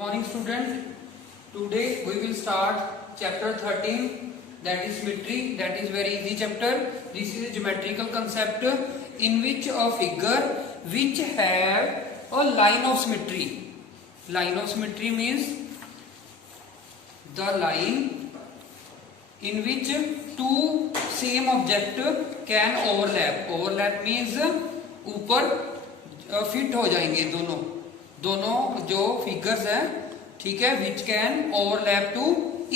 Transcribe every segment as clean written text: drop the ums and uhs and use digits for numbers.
Morning student, today we will start chapter 13, that is symmetry. That is very easy chapter. This is a geometrical concept in which a figure which have a line of symmetry. Line of symmetry means the line in which two same object can overlap. Overlap means ऊपर fit हो जाएंगे दोनों जो figures हैं, ठीक है, which can overlap to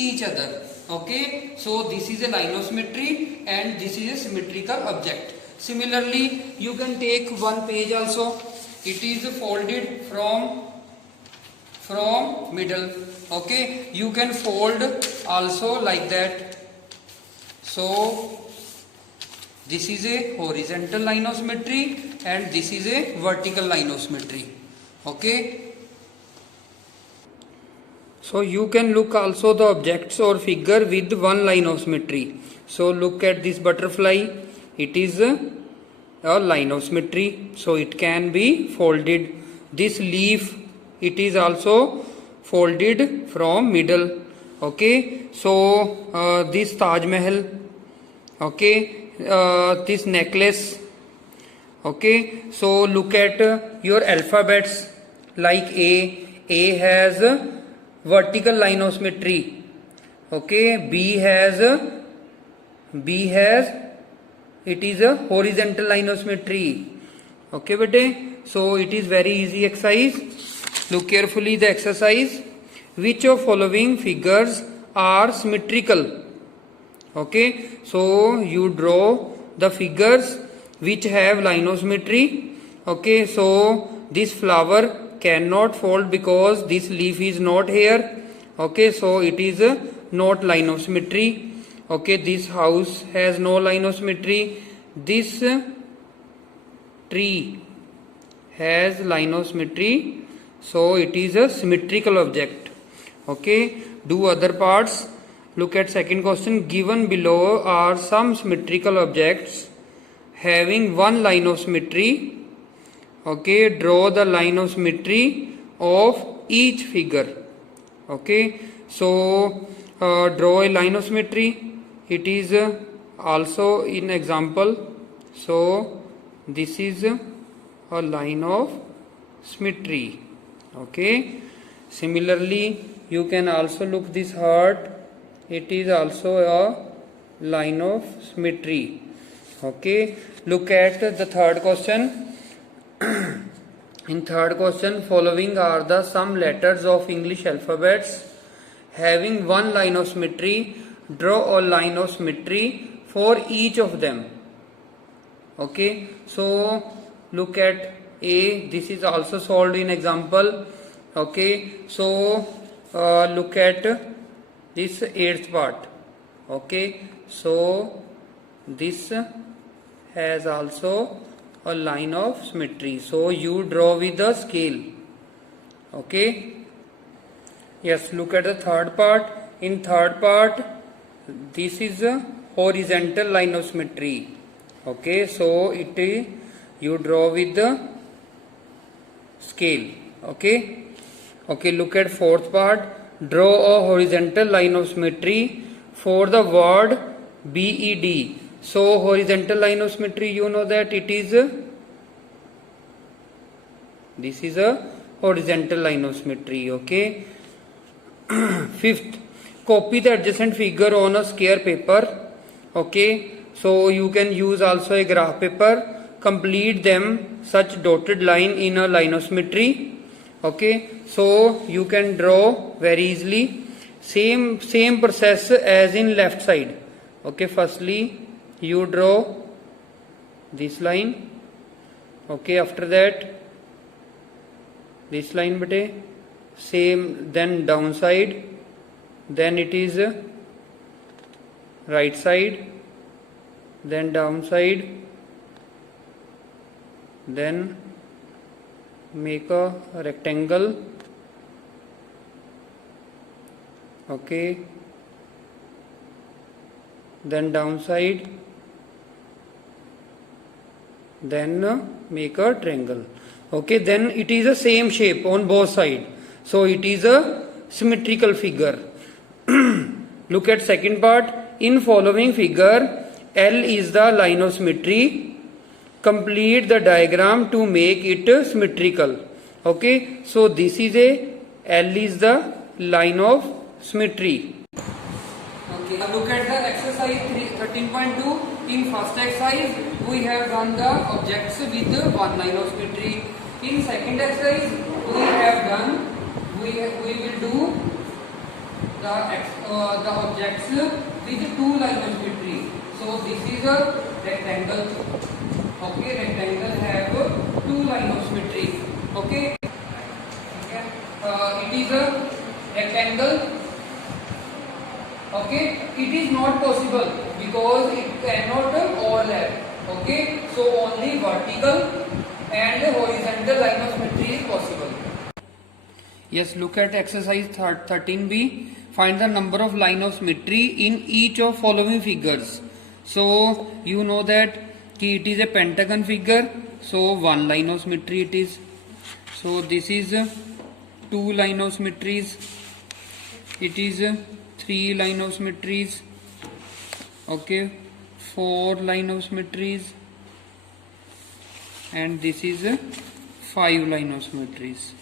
each other. Okay, so this is a line of symmetry and this is a symmetrical object. Similarly, you can take one page also. It is folded from middle. Okay, you can fold also like that. So this is a horizontal line of symmetry and this is a vertical line of symmetry. Okay, so you can look also the objects or figure with one line of symmetry. So look at this butterfly. It is a line of symmetry, so it can be folded. This leaf, it is also folded from middle. Okay, so this Taj Mahal, okay, this necklace. Okay, so look at your alphabets like A has vertical line of symmetry. Okay, B has it is a horizontal line of symmetry. Okay bete, so it is very easy exercise. Look carefully the exercise. Which of following figures are symmetrical? Okay, so you draw the figures which have line of symmetry. Okay, so this flower cannot fold because this leaf is not here. Okay, so it is not line of symmetry. Okay, this house has no line of symmetry. This tree has line of symmetry, so it is a symmetrical object. Okay, do other parts. Look at second question. Given below are some symmetrical objects having one line of symmetry. Okay, draw the line of symmetry of each figure. Okay, so draw a line of symmetry. It is also in example. So this is a line of symmetry. Okay, similarly you can also look this heart. It is also a line of symmetry. Okay, look at the third question. In third question, following are the some letters of English alphabets having one line of symmetry. Draw a line of symmetry for each of them. Okay, so look at A. This is also solved in example. Okay, so look at this eighth part. Okay, so this has also a line of symmetry, so you draw with the scale. Okay, yes, look at the third part. In third part, this is a horizontal line of symmetry. Okay, so you draw with the scale. Okay, look at fourth part. Draw a horizontal line of symmetry for the word BED. So horizontal line of symmetry, you know that it is this is a horizontal line of symmetry. Okay, fifth, copy the adjacent figure on a square paper. Okay, so you can use also a graph paper. Complete them such dotted line in a line of symmetry. Okay, so you can draw very easily. Same process as in left side. Okay, firstly you draw this line. Okay, after that this line bete, same, then downside, then it is right side, then downside, then make a rectangle. Okay, then downside, then make a triangle. Okay, then it is the same shape on both sides. So it is a symmetrical figure. Look at second part. In following figure, L is the line of symmetry. Complete the diagram to make it symmetrical. Okay, so this is a L is the line of symmetry. Okay, look at the exercise 13.2. In first exercise, we have done the objects with one line of symmetry. In second exercise, we will do the objects with two line of symmetry. So this is a rectangle. Okay, rectangle have two line of symmetry. Okay, it is a rectangle. Okay, it is not possible because it cannot overlap. Okay, so only vertical and horizontal line of symmetry is possible. Yes, look at exercise 13b. Find the number of line of symmetry in each of following figures. So you know that it is a pentagon figure. So one line of symmetry it is. So this is two line of symmetries. It is three line of symmetries. Okay, four line of symmetries, and this is five line of symmetries.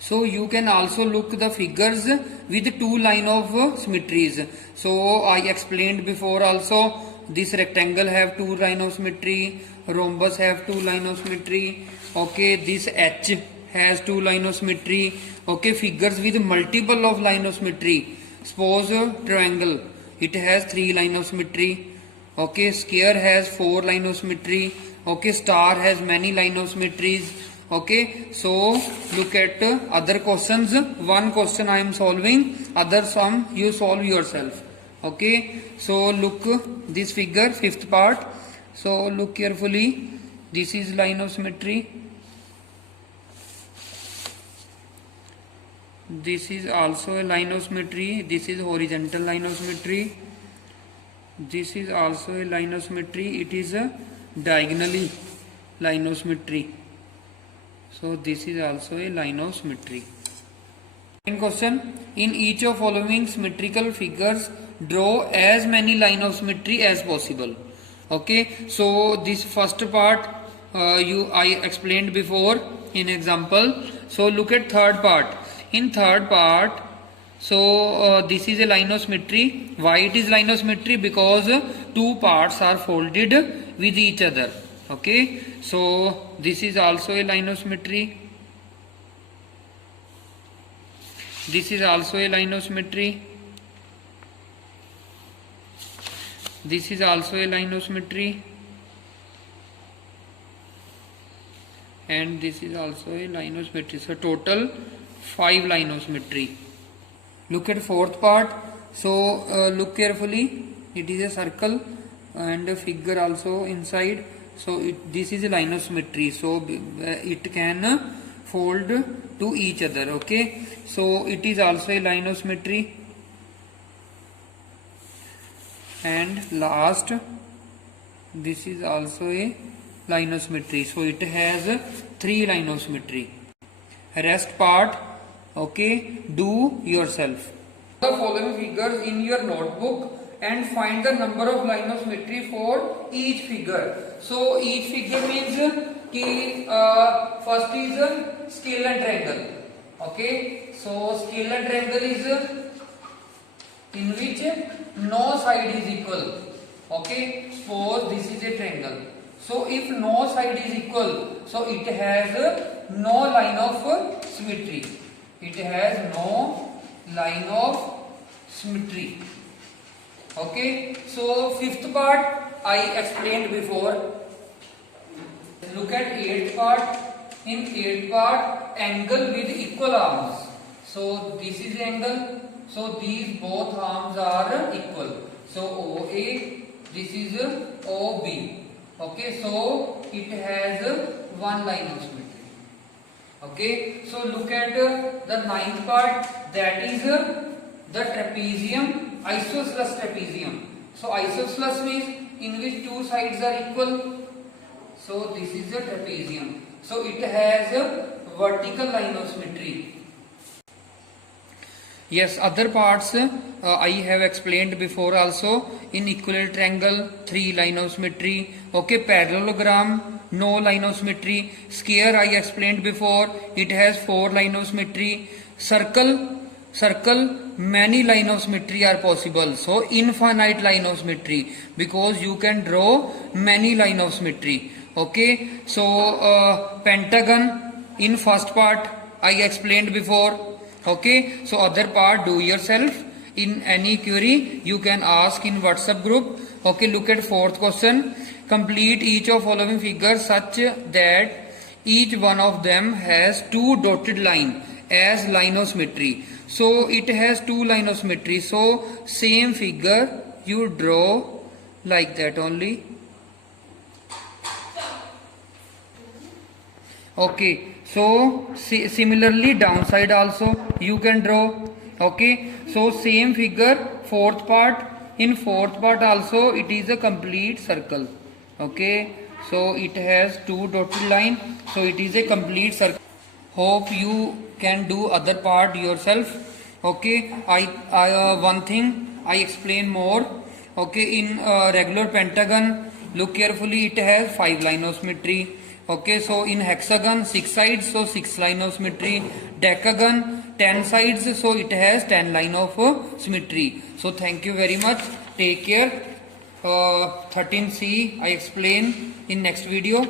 So you can also look the figures with two line of symmetries. So I explained before also, this rectangle have two line of symmetry, rhombus have two line of symmetry. Okay, this H has two line of symmetry. Okay, figures with multiple of line of symmetry. Suppose triangle, it has three line of symmetry. Okay, square has four line of symmetry. Okay, star has many line of symmetries. Okay, so look at other questions. One question I am solving, other sum you solve yourself. Okay, so look this figure, fifth part. So look carefully. This is line of symmetry. This is also a line of symmetry. This is horizontal line of symmetry. This is also a line of symmetry. It is a diagonally line of symmetry. So this is also a line of symmetry. Second question. In each of following symmetrical figures, draw as many line of symmetry as possible. Okay. So this first part I explained before in example. So look at third part. In third part, so this is a line of symmetry. Why it is line of symmetry? Because two parts are folded with each other. Okay, so this is also a line of symmetry. This is also a line of symmetry. This is also a line of symmetry. And this is also a line of symmetry. So total 5 line of symmetry. Look at fourth part. So look carefully. It is a circle and a figure also inside. So this is a line of symmetry. So it can fold to each other. Okay. So it is also a line of symmetry. And last, this is also a line of symmetry. So it has 3 line of symmetry. Rest part, okay, do yourself. The following figures in your notebook and find the number of line of symmetry for each figure. So each figure means first is scale and triangle. Okay, so scale and triangle is in which no side is equal. Okay, suppose this is a triangle. So if no side is equal, so it has no line of symmetry. It has no line of symmetry. Okay, so fifth part I explained before. Look at eighth part. In eighth part, angle with equal arms. So this is angle. So these both arms are equal. So OA, this is OB. Okay, so it has one line of symmetry. Okay, so look at the ninth part, that is the trapezium, isosceles trapezium. So isosceles means in which two sides are equal. So this is the trapezium. so it has a vertical line of symmetry. Yes, other parts I have explained before also. In equilateral triangle, 3 line of symmetry. Okay, parallelogram, no line of symmetry. Square I explained before, it has 4 line of symmetry. Circle, many line of symmetry are possible. So infinite line of symmetry, because you can draw many line of symmetry. Okay, so pentagon in first part I explained before. Okay, so other part do yourself. In any query you can ask in WhatsApp group. Okay, look at fourth question. Complete each of following figures such that each one of them has 2 dotted line as line of symmetry. So it has 2 line of symmetry. So same figure you draw like that only. Okay, so similarly downside also you can draw. Okay, so same figure, fourth part. In fourth part also it is a complete circle. Okay, so it has 2 dotted line, so it is a complete circle. Hope you can do other part yourself. Okay, I one thing I explain more. Okay, in regular pentagon, look carefully, it has 5 line of symmetry. Okay, so in hexagon 6 sides, so 6 line of symmetry. Decagon 10 sides, so it has 10 line of symmetry. So thank you very much. Take care. 13C I explain in next video.